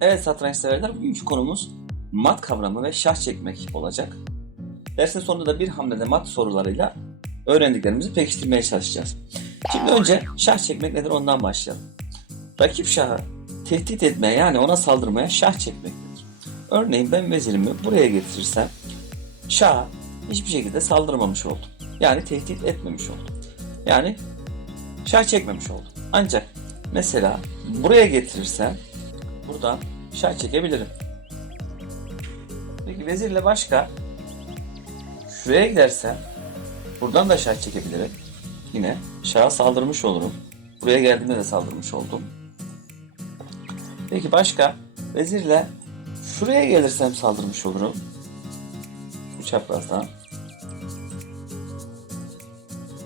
Evet satranç severler, bugünkü konumuz mat kavramı ve şah çekmek olacak. Dersin sonunda da bir hamlede mat sorularıyla öğrendiklerimizi pekiştirmeye çalışacağız. Şimdi önce şah çekmek nedir ondan başlayalım. Rakip şahı tehdit etmeye, yani ona saldırmaya şah çekmektedir. Örneğin ben vezirimi buraya getirirsem şaha hiçbir şekilde saldırmamış oldum. Yani tehdit etmemiş oldum. Yani şah çekmemiş oldum. Ancak mesela buraya getirirsem buradan şah çekebilirim. Peki vezirle başka şuraya gidersem buradan da şah çekebilirim. Yine şaha saldırmış olurum. Buraya geldiğimde de saldırmış oldum. Peki başka vezirle şuraya gelirsem saldırmış olurum. Bu çaprazdan.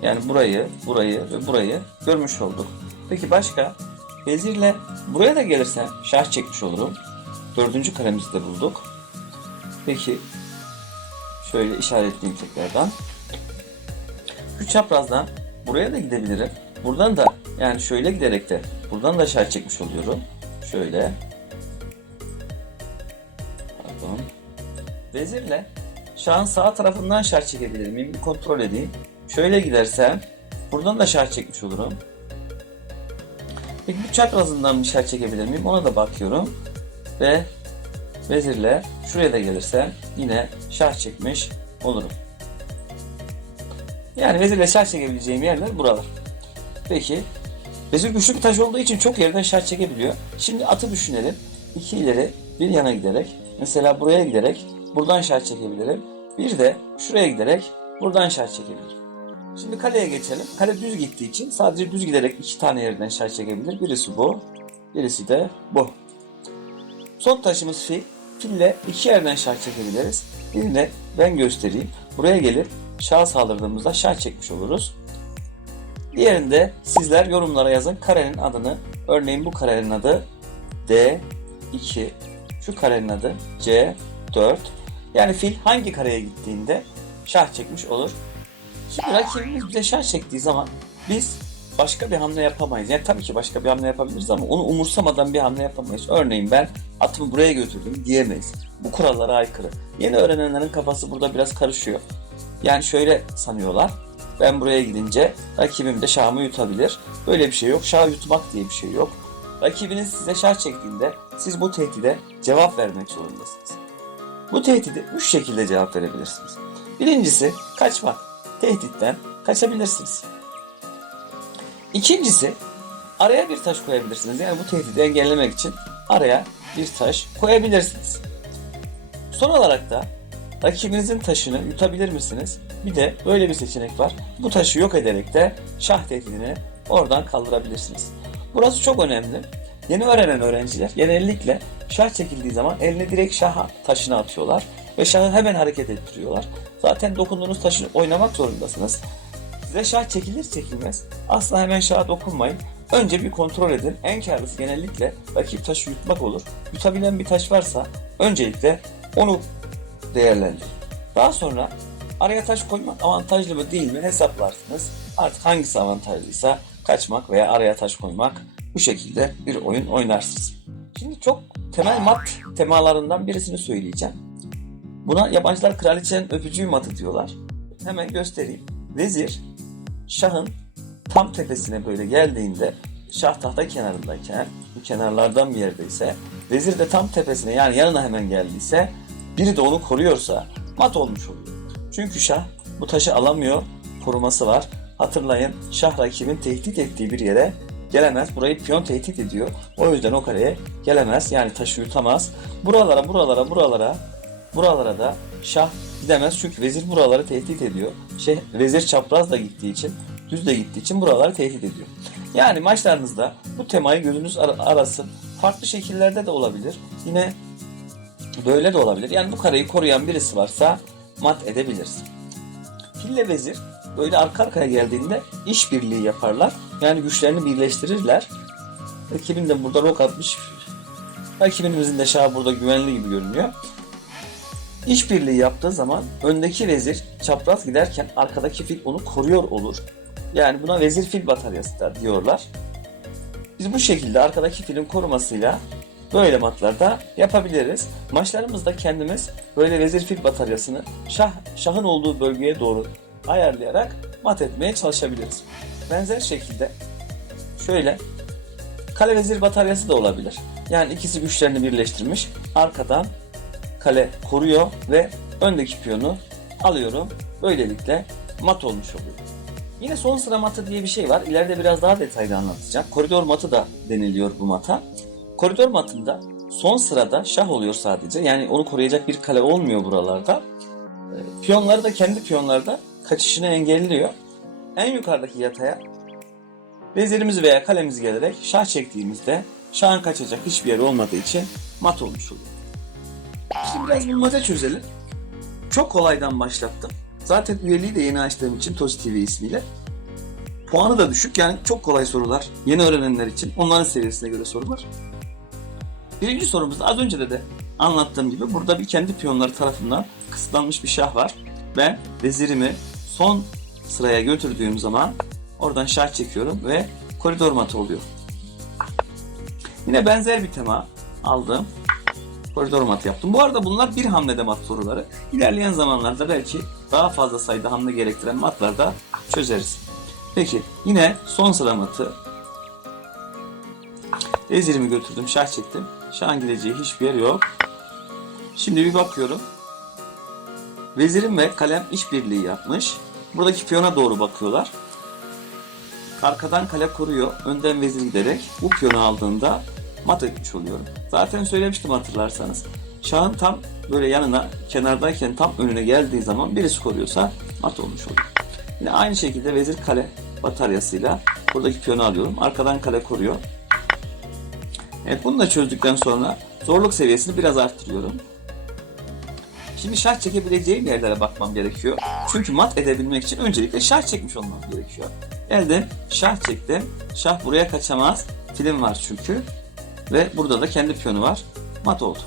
Yani burayı ve burayı görmüş olduk. Peki başka vezirle buraya da gelirsem şah çekmiş olurum. Dördüncü karemizi de bulduk. Peki şöyle işaretleyeyim tekrardan. Şu çaprazdan buraya da gidebilirim. Buradan da yani şöyle giderek de buradan da şah çekmiş oluyorum. Şöyle. Pardon. Vezirle şahın sağ tarafından şah çekebilir miyim? Bir kontrol edeyim. Şöyle gidersem buradan da şah çekmiş olurum. Peki bu çaprazından bir şah çekebilir miyim? Ona da bakıyorum. Ve vezirle şuraya da gelirsem yine şah çekmiş olurum. Yani vezirle şah çekebileceğim yerler buralar. Peki vezir güçlü bir taş olduğu için çok yerden şah çekebiliyor. Şimdi atı düşünelim. İki ileri bir yana giderek, mesela buraya giderek buradan şah çekebilirim. Bir de şuraya giderek buradan şah çekebilirim. Şimdi kaleye geçelim. Kale düz gittiği için sadece düz giderek iki tane yerden şah çekebilir. Birisi bu, birisi de bu. Son taşımız fil. Fille iki yerden şah çekebiliriz. Birini de ben göstereyim. Buraya gelip şah saldırdığımızda şah çekmiş oluruz. Diğerinde sizler yorumlara yazın karenin adını. Örneğin bu karenin adı D2. Şu karenin adı C4. Yani fil hangi kareye gittiğinde şah çekmiş olur. Şimdi rakibimiz bize şah çektiği zaman biz başka bir hamle yapamayız. Yani tabii ki başka bir hamle yapabiliriz ama onu umursamadan bir hamle yapamayız. Örneğin ben atımı buraya götürdüm diyemeyiz. Bu kurallara aykırı. Yeni öğrenenlerin kafası burada biraz karışıyor. Yani şöyle sanıyorlar. Ben buraya gidince rakibim de şahımı yutabilir. Böyle bir şey yok. Şah yutmak diye bir şey yok. Rakibiniz size şah çektiğinde siz bu tehdide cevap vermek zorundasınız. Bu tehdide üç şekilde cevap verebilirsiniz. Birincisi kaçmak. Tehditten kaçabilirsiniz. İkincisi araya bir taş koyabilirsiniz. Yani bu tehdidi engellemek için araya bir taş koyabilirsiniz. Son olarak da rakibinizin taşını yutabilir misiniz? Bir de böyle bir seçenek var. Bu taşı yok ederek de şah tehdidini oradan kaldırabilirsiniz. Burası çok önemli. Yeni öğrenen öğrenciler genellikle şah çekildiği zaman eline direkt şah taşını atıyorlar ve şahı hemen hareket ettiriyorlar. Zaten dokunduğunuz taşı oynamak zorundasınız. Size şah çekilir çekilmez asla hemen şaha dokunmayın. Önce bir kontrol edin. En karlısı genellikle rakip taşı yutmak olur. Yutabilen bir taş varsa öncelikle onu değerlendirin. Daha sonra araya taş koymak avantajlı mı değil mi hesaplarsınız. Artık hangisi avantajlıysa kaçmak veya araya taş koymak, bu şekilde bir oyun oynarsınız. Şimdi çok temel mat temalarından birisini söyleyeceğim. Buna yabancılar kraliçenin öpücüğü matı diyorlar. Hemen göstereyim. Vezir şahın tam tepesine böyle geldiğinde, şah tahta kenarındayken, bu kenarlardan bir yerdeyse, vezir de tam tepesine yani yanına hemen geldiyse, biri de onu koruyorsa mat olmuş oluyor. Çünkü şah bu taşı alamıyor, koruması var. Hatırlayın, şah rakibin tehdit ettiği bir yere gelemez. Burayı piyon tehdit ediyor. O yüzden o kareye gelemez. Yani taşı yutamaz. Buralara da şah gidemez. Çünkü vezir buraları tehdit ediyor. Vezir çapraz da gittiği için, düz de gittiği için buraları tehdit ediyor. Yani maçlarınızda bu temayı gözünüz arasın. Farklı şekillerde de olabilir. Yine böyle de olabilir. Yani bu kareyi koruyan birisi varsa mat edebilirsin. Fille vezir böyle arka arkaya geldiğinde işbirliği yaparlar. Yani güçlerini birleştirirler. Rakibin de burada rok atmış. Rakibimizin de şahı burada güvenli gibi görünüyor. İşbirliği yaptığı zaman öndeki vezir çapraz giderken arkadaki fil onu koruyor olur. Yani buna vezir fil bataryası da diyorlar. Biz bu şekilde arkadaki filin korumasıyla böyle matlarda yapabiliriz. Maçlarımızda kendimiz böyle vezir fil bataryasını şahın olduğu bölgeye doğru ayarlayarak mat etmeye çalışabiliriz. Benzer şekilde şöyle kale vezir bataryası da olabilir. Yani ikisi güçlerini birleştirmiş. Arkadan kale koruyor ve öndeki piyonu alıyorum. Böylelikle mat olmuş oluyor. Yine son sıra matı diye bir şey var. İleride biraz daha detaylı anlatacağım. Koridor matı da deniliyor bu mata. Koridor matında son sırada şah oluyor sadece. Yani onu koruyacak bir kale olmuyor buralarda. Piyonları da kendi piyonları da kaçışını engelliyor. En yukarıdaki yataya vezirimiz veya kalemiz gelerek şah çektiğimizde şahın kaçacak hiçbir yer olmadığı için mat olmuş oluyor. Şimdi biraz bulmaca çözelim. Çok kolaydan başlattım. Zaten üyeliği de yeni açtığım için Toz TV ismiyle. Puanı da düşük, yani çok kolay sorular. Yeni öğrenenler için onların seviyesine göre sorular. Birinci sorumuzda az önce de anlattığım gibi burada bir kendi piyonları tarafından kısıtlanmış bir şah var. Ben vezirimi son sıraya götürdüğüm zaman oradan şah çekiyorum ve koridor matı oluyor. Yine benzer bir tema aldım. Koridor mat yaptım. Bu arada bunlar bir hamlede mat soruları. İlerleyen zamanlarda belki daha fazla sayıda hamle gerektiren matlar da çözeriz. Peki yine son sıra matı. Vezirimi götürdüm, şah çektim. Şahın gideceği hiçbir yer yok. Şimdi bir bakıyorum. Vezirim ve kalem işbirliği yapmış. Buradaki piyona doğru bakıyorlar. Arkadan kale koruyor. Önden vezir giderek bu piyonu aldığında mat etmiş oluyorum. Zaten söylemiştim hatırlarsanız. Şahın tam böyle yanına, kenardayken tam önüne geldiği zaman birisi koruyorsa mat olmuş oluyor. Yine aynı şekilde vezir kale bataryasıyla buradaki piyonu alıyorum. Arkadan kale koruyor. Evet, bunu da çözdükten sonra zorluk seviyesini biraz arttırıyorum. Şimdi şah çekebileceğim yerlere bakmam gerekiyor. Çünkü mat edebilmek için öncelikle şah çekmiş olmam gerekiyor. Geldim, şah çektim. Şah buraya kaçamaz. Filim var çünkü. Ve burada da kendi piyonu var. Mat oldu.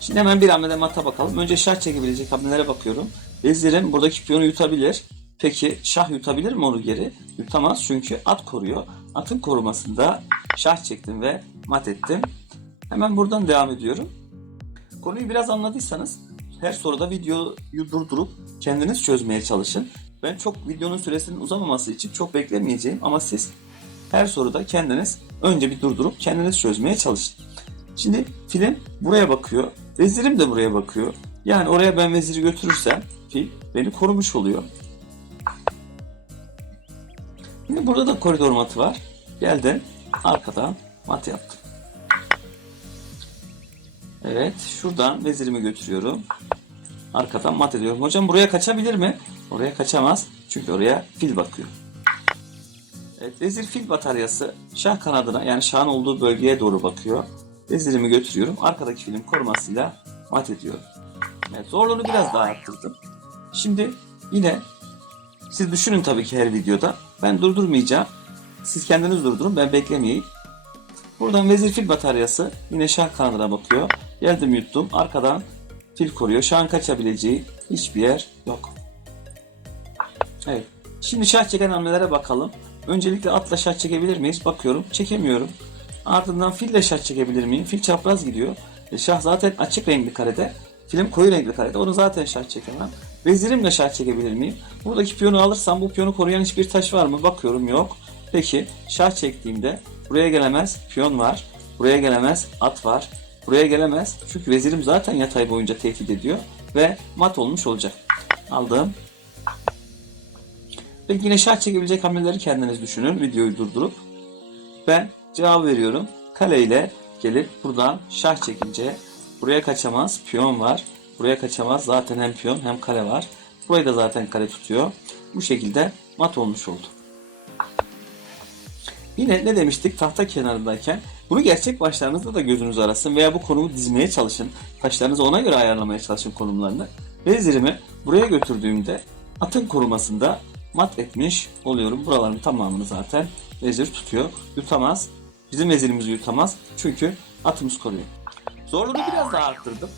Şimdi hemen bir hamlede mata bakalım. Önce şah çekebilecek hamlelere bakıyorum. Vezirim buradaki piyonu yutabilir. Peki şah yutabilir mi onu geri? Yutamaz çünkü at koruyor. Atın korumasında şah çektim ve mat ettim. Hemen buradan devam ediyorum. Konuyu biraz anladıysanız her soruda videoyu durdurup kendiniz çözmeye çalışın. Ben çok videonun süresinin uzamaması için çok beklemeyeceğim ama siz her soruda kendiniz önce bir durdurup kendiniz çözmeye çalışın. Şimdi filim buraya bakıyor. Vezirim de buraya bakıyor. Yani oraya ben veziri götürürsem fil beni korumuş oluyor. Şimdi burada da koridor matı var. Geldim arkadan mat yaptım. Evet, şuradan vezirimi götürüyorum. Arkadan mat ediyorum. Hocam buraya kaçabilir mi? Oraya kaçamaz. Çünkü oraya fil bakıyor. Evet, vezir fil bataryası şah kanadına, yani şahın olduğu bölgeye doğru bakıyor. Vezirimi götürüyorum. Arkadaki filin korumasıyla mat ediyorum. Evet, zorluğunu biraz daha arttırdım. Şimdi yine siz düşünün tabii ki her videoda. Ben durdurmayacağım. Siz kendiniz durdurun. Ben beklemeyeyim. Buradan vezir fil bataryası yine şah kanadına bakıyor. Geldim yuttum. Arkadan fil koruyor. Şahın kaçabileceği hiçbir yer yok. Evet. Şimdi şah çeken hamlelere bakalım. Öncelikle atla şah çekebilir miyiz? Bakıyorum. Çekemiyorum. Ardından fille şah çekebilir miyim? Fil çapraz gidiyor. Şah zaten açık renkli karede. Filim koyu renkli karede. Onu zaten şah çekemem. Vezirimle şah çekebilir miyim? Buradaki piyonu alırsam bu piyonu koruyan hiçbir taş var mı? Bakıyorum, yok. Peki şah çektiğimde buraya gelemez, piyon var. Buraya gelemez, at var. Buraya gelemez çünkü vezirim zaten yatay boyunca tehdit ediyor ve mat olmuş olacak. Aldım. Peki yine şah çekebilecek hamleleri kendiniz düşünün, videoyu durdurup. Ben cevap veriyorum. Kale ile gelip buradan şah çekince buraya kaçamaz, piyon var. Buraya kaçamaz, zaten hem piyon hem kale var. Burayı da zaten kale tutuyor. Bu şekilde mat olmuş oldu. Yine ne demiştik tahta kenarındayken? Bunu gerçek başlarınızda da gözünüz arasın veya bu konumu dizmeye çalışın. Taşlarınızı ona göre ayarlamaya çalışın konumlarını. Vezirimi buraya götürdüğümde atın korumasında mat etmiş oluyorum. Buraların tamamını zaten vezir tutuyor. Yutamaz. Bizim vezirimizi yutamaz. Çünkü atımız koruyor. Zorluğunu biraz daha arttırdım.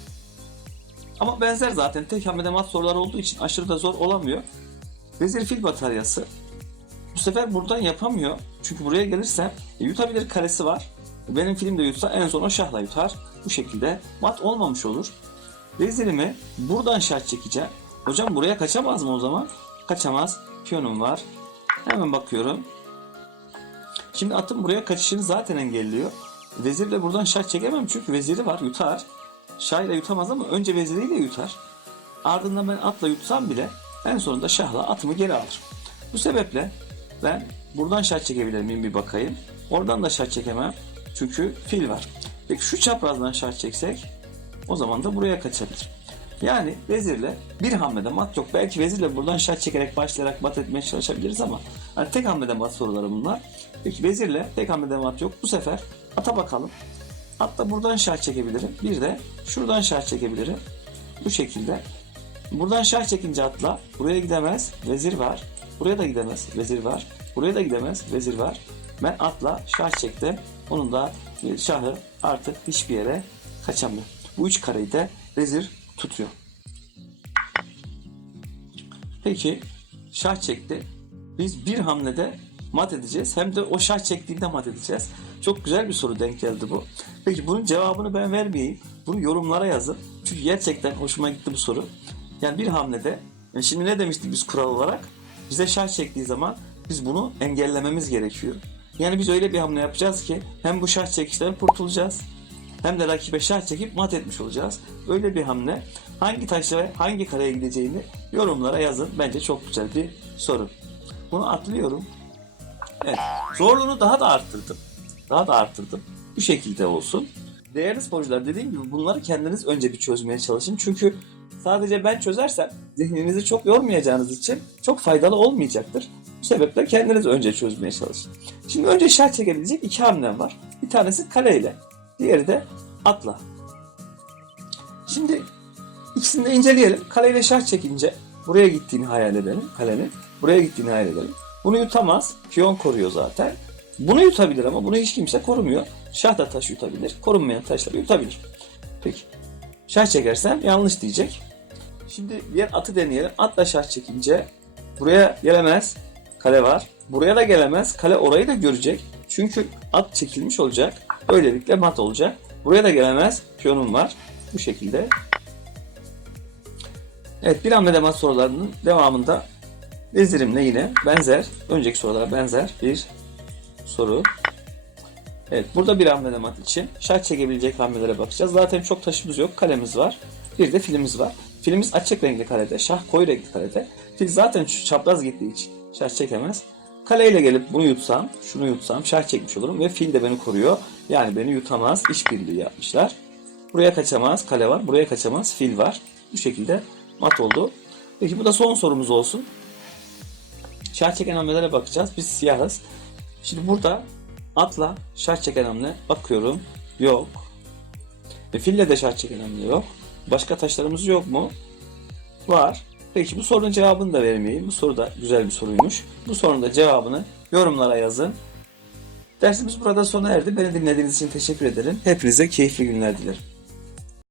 Ama benzer zaten. Tek hamlede mat sorular olduğu için aşırı da zor olamıyor. Vezir fil bataryası. Bu sefer buradan yapamıyor. Çünkü buraya gelirse yutabilir karesi var. Benim filim de yutsa en son o şahla yutar. Bu şekilde mat olmamış olur. Vezirimi buradan şah çekeceğim. Hocam buraya kaçamaz mı o zaman? Kaçamaz. Piyonum var. Hemen bakıyorum. Şimdi atın buraya kaçışını zaten engelliyor. Vezirle buradan şah çekemem çünkü veziri var, yutar. Şah ile yutamaz ama önce veziriyle yutar. Ardından ben atla yutsam bile en sonunda şahla atımı geri alır. Bu sebeple ben buradan şah çekebilir miyim bir bakayım. Oradan da şah çekemem çünkü fil var. Peki şu çaprazdan şah çeksek o zaman da buraya kaçabilir. Yani vezirle bir hamlede mat yok. Belki vezirle buradan şah çekerek başlayarak mat etmeye çalışabiliriz ama hani tek hamlede mat soruları bunlar. Peki vezirle tek hamlede mat yok. Bu sefer ata bakalım. Atla buradan şah çekebilirim. Bir de şuradan şah çekebilirim. Bu şekilde. Buradan şah çekince atla buraya gidemez. Vezir var. Buraya da gidemez. Vezir var. Buraya da gidemez. Vezir var. Ben atla şah çektim. Onun da şahı artık hiçbir yere kaçamıyor. Bu üç kareyi de vezir tutuyor. Peki şah çekti. Biz bir hamlede mat edeceğiz. Hem de o şah çektiğinde mat edeceğiz. Çok güzel bir soru denk geldi bu. Peki bunun cevabını ben vermeyeyim. Bunu yorumlara yazın. Çünkü gerçekten hoşuma gitti bu soru. Yani bir hamlede, şimdi ne demiştik biz kural olarak? Bize şah çektiği zaman biz bunu engellememiz gerekiyor. Yani biz öyle bir hamle yapacağız ki hem bu şah çekişten kurtulacağız hem de rakibe şah çekip mat etmiş olacağız. Öyle bir hamle hangi taşla ve hangi kareye gideceğini yorumlara yazın. Bence çok güzel bir soru. Bunu atlıyorum. Evet. Zorluğunu daha da arttırdım. Daha da arttırdım. Bu şekilde olsun. Değerli sporcular, dediğim gibi bunları kendiniz önce bir çözmeye çalışın. Çünkü sadece ben çözersem zihninizi çok yormayacağınız için çok faydalı olmayacaktır. Bu sebeple kendiniz önce çözmeye çalışın. Şimdi önce şah çekebilecek iki hamlem var. Bir tanesi kaleyle. Diğeri de atla. Şimdi ikisini de inceleyelim. Kaleyle şah çekince buraya gittiğini hayal edelim. Kalenin buraya gittiğini hayal edelim. Bunu yutamaz. Piyon koruyor zaten. Bunu yutabilir ama bunu hiç kimse korumuyor. Şah da taş yutabilir. Korunmayan taşları yutabilir. Peki. Şah çekersem yanlış diyecek. Şimdi diğer atı deneyelim. Atla şah çekince buraya gelemez. Kale var. Buraya da gelemez. Kale orayı da görecek. Çünkü at çekilmiş olacak. Böylelikle mat olacak. Buraya da gelemez. Piyonum var. Bu şekilde. Evet, bir hamlede mat sorularının devamında vezirimle yine benzer, önceki sorulara benzer bir soru. Evet, burada bir hamlede mat için şah çekebilecek hamlelere bakacağız. Zaten çok taşımız yok. Kalemiz var. Bir de filimiz var. Filimiz açık renkli karede, şah koyu renkli karede. Fil zaten şu çapraz gittiği için şah çekemez. Kaleyle gelip bunu yutsam, şunu yutsam şah çekmiş olurum ve fil de beni koruyor. Yani beni yutamaz, işbirliği yapmışlar. Buraya kaçamaz, kale var. Buraya kaçamaz, fil var. Bu şekilde mat oldu. Peki bu da son sorumuz olsun. Şah çeken hamlelere bakacağız. Biz siyahız. Şimdi burada atla şah çeken hamle bakıyorum. Yok. Fille de şah çeken hamle yok. Başka taşlarımız yok mu? Var. Peki bu sorunun cevabını da vermeyeyim. Bu soru da güzel bir soruymuş. Bu sorunun da cevabını yorumlara yazın. Dersimiz burada sona erdi. Beni dinlediğiniz için teşekkür ederim. Hepinize keyifli günler dilerim.